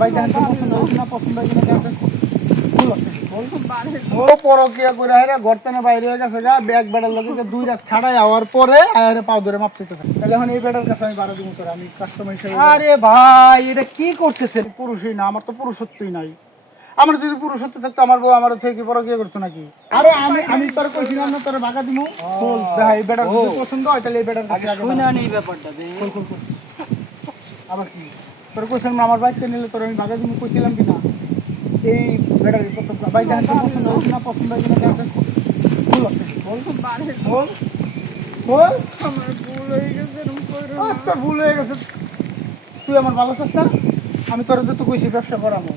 ভাই দেখেন তো পছন্দ হয়েছে না, পছন্দ হয়েছে না দেখেন। ও পরকিয়া করে হাইরা গর্তনে বাইরে হয়ে গেছে গা, ব্যাগ বেড়ার লগে 2 রাত ছাড়াই আওয়ার পরে আরে পাও ধরে মাপ চাইতে থাকে। তাহলে এখন এই বেড়ার কাছে আমি 12 দিন করে আমি কাস্টমার হিসেবে। আরে ভাই এটা কি করতেছেন? পুরুষই না, আমার তো পুরুষত্বই নাই। আমার যদি পুরুষত্ব থাকতো আমার বউ আমার থেকে পরকিয়া করতো নাকি? আরে আমি তোর কইছিলাম না তোর বাগা দিমু। বল ভাই বেড়ার যদি পছন্দ হয় তাহলে এই বেড়ার কাছে আগে শুনা নেই ব্যাপারটা যে খুল। আবার কি তোর কইছিলাম না আমার বাচ্চা নিলে তোর আমি বাগা দিমু, কইছিলাম কি না? এই বেড়ার প্রথম ভাই দেখেন তো পছন্দ হয়েছে না, পছন্দ হয়েছে না দেখেন। বল বল আমার ভুল হয়ে গেছে, এরকম করো না। তোর ভুল হয়ে গেছে। তুই আমার ভালো চাস না? আমি তোর তো কইছি ব্যবসা করামো।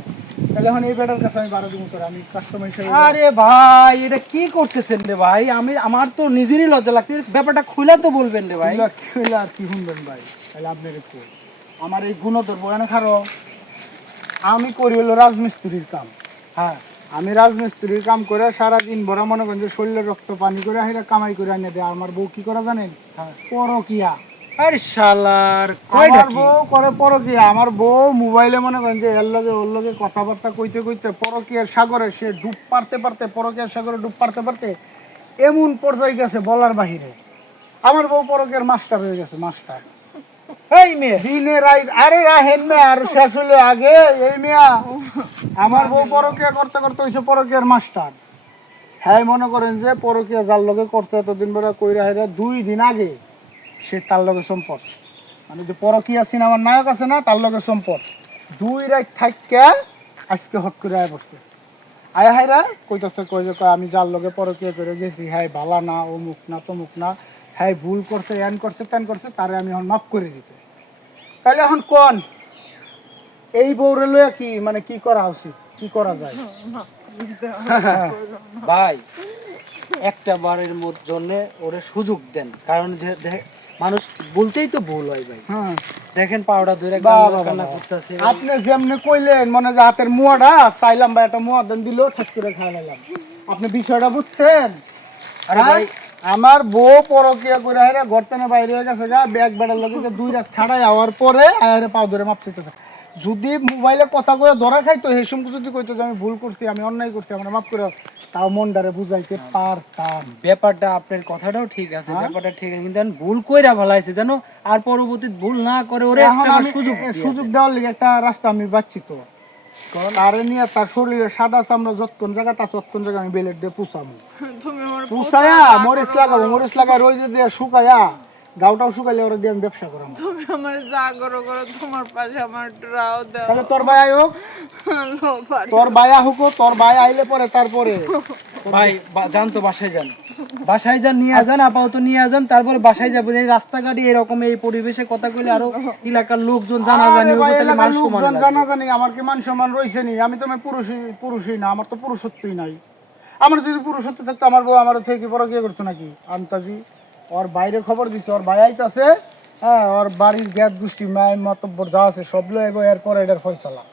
তাহলে এখন এই বেটার কাছে আমি 12 দিন করে আমি কাস্টমার হিসেবে। আরে ভাই এটা কি করতেছেন রে ভাই? আমার তো নিজেরই লজ্জা লাগছে, ব্যাপারটা খুলে তো বলবেন রে ভাই। খুইলা আর কি শুনবেন ভাই? তাহলে আপনার একটু আমার এই গুণধর বয়ানে খারো। আমি করি হলো রাজমিস্ত্রির কাম। হ্যাঁ আমি রাজমিস্ত্রির কাম করে সারাদিন ভরা মনে করেন যে শরীরের রক্ত পানি করে হেরা কামাই করে আনিয়ে দেয়। আমার বউ কি করে জানেন? পরকিয়া। আরে শালার কয়টা আমার কি? বউ করে পরকিয়া। আমার বউ মোবাইলে মনে করেন যে এর লগে ওর লগে কথাবার্তা কইতে কইতে পরকিয়ার সাগরে সে ডুব পারতে পারতে, পরকিয়ার সাগরে ডুব পারতে পারতে এমন পর্যায়ে গেছে বলার বাহিরে। আমার বউ পরকিয়ার মাস্টার হয়ে গেছে, মাস্টার। এই মেয়ে দিনে রাত আরে রাহেন না আর শেষ হলো আগে এই মিয়া। আমার বউ পরকিয়া করতে করতে হইছে পরকিয়ার মাস্টার। হ্যাঁ মনে করেন যে পরকিয়া যার লগে করছে এতদিন ধরে কইরা হেরা 2 দিন আগে সে তার লগে সম্পদ, মানে যে পরকিয়া সিনেমার নায়ক আছে না তার লগে সম্পদ 2 রাত থাইকা আজকে হট করে আয় পড়ছে। আয় হাইরা কইতাছে কই যে আমি যার লগে পরকিয়া করে গেছি হ্যাঁ ভালা না, ও মুখ না তো মুখ না, হ্যাঁ ভুল করছে এন করছে তেন করছে, তারে আমি এখন মাফ করে দিতে। তাহলে এখন কোন এই বউরে লইয়া কি মানে কি করা উচিত, কি করা যায়? ভাই একটা বারের জন্য ওরে সুযোগ দেন, কারণ যে মানুষ বলতেই তো ভুল হয় ভাই। হ্যাঁ দেখেন পাউডার ধরে কান্না করতেছে। আপনি যেমনি কইলেন মনে যে হাতের মুয়াটা চাইলাম বা একটা মুয়া দেন দিল ঠেস করে খাই নিলাম। আপনি বিষয়টা বুঝছেন? আরে ভাই আমার বউ পরকিয়া করে হাইরা গর্তনে বাইরে হয়ে গেছে গা, ব্যাগ বেড়ার লগে 2 রাত ছাড়াই আওয়ার পরে আরে পাও ধরে মাপ চাইতে থাকে। যদি মোবাইলে কথা কয়ে ধরা খাইতো এই সময় যদি কইতো যে আমি ভুল করছি, আমি অন্যায় করছি, আমরা মাফ করে তাও মনটারে বুঝাইতে পারতাম। ব্যাপারটা আপনার কথাটাও ঠিক আছে, ব্যাপারটা ঠিক আছে, কিন্তু ভুল কইরা ভালাইছে জানো, আর পরবর্তী ভুল না করে ওরে এখন একটা আমি সুযোগ দেওয়ার লিগে একটা রাস্তা আমি বাচ্ছি তো। তারে নিয়ে তার শরীরে সাদা চামড়া যতক্ষণ জায়গা তার ততক্ষণ জায়গা আমি বেলেট দিয়ে পুষাবো। তুমি আমার পুষায়া মরিচ লাগাবো, মরিচ লাগায় রোদে দিয়ে শুকায়া গাউটাও শুকাইলে ওরা দিয়ে আমি ব্যবসা করাবো। তুমি আমার যা করো করো, তোমার পাশে আমার রাও দাও। তাহলে তোর ভাই হোক, তোর ভাইয়া হোক, তোর ভাই আইলে পরে তারপরে ভাই যান তো বাসায় যান, বাসায় যান, নিয়ে যান, আপাতত নিয়ে যান, তারপরে বাসায় যাবেন। এই রাস্তাঘাটে এরকম এই পরিবেশে কথা কইলে আরো এলাকার লোকজন জানাজানি হবে, তাহলে মান সম্মান লাগবে। জানাজানি আমার কি মান সম্মান রয়েছে নি? আমি তো পুরুষই না, আমার তো পুরুষত্বই নাই। আমার যদি পুরুষত্ব থাকতো আমার বউ আমার থেকে পরে কি করতো নাকি? আন্তাজি ওর বাইরে খবর দিছে, ওর ভাই আইতাছে, হ্যাঁ ওর বাড়ির গ্যাস গোষ্ঠী মায়ের মাতব্বর যা আছে সব লইব, এরপরে এটার ফয়সালা।